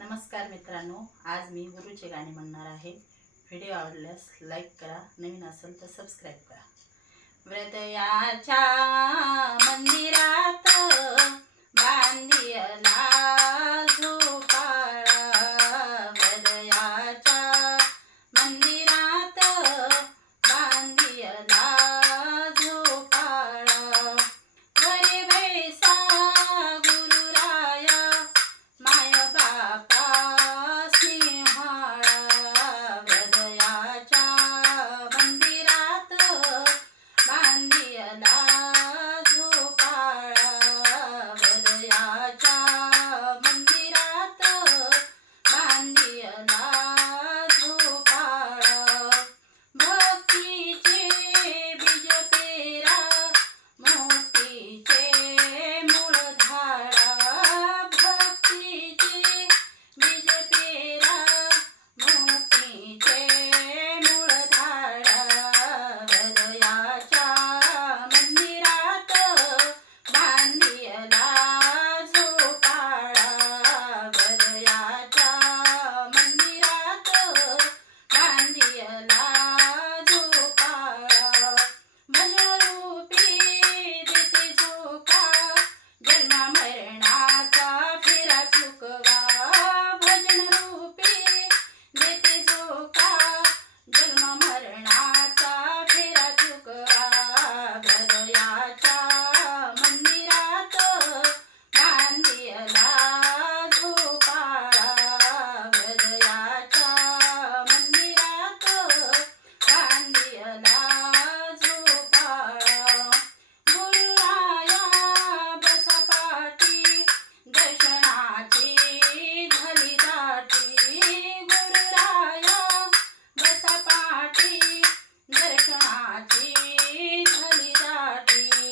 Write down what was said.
नमस्कार मित्रांनो आज मी गुरुचे गाणे म्हणणार आहे. व्हिडिओ आवडल्यास लाईक करा नवीन असेल तर सबस्क्राईब करा. व्रतयाच्या मंदिरात दाटी झली दाटी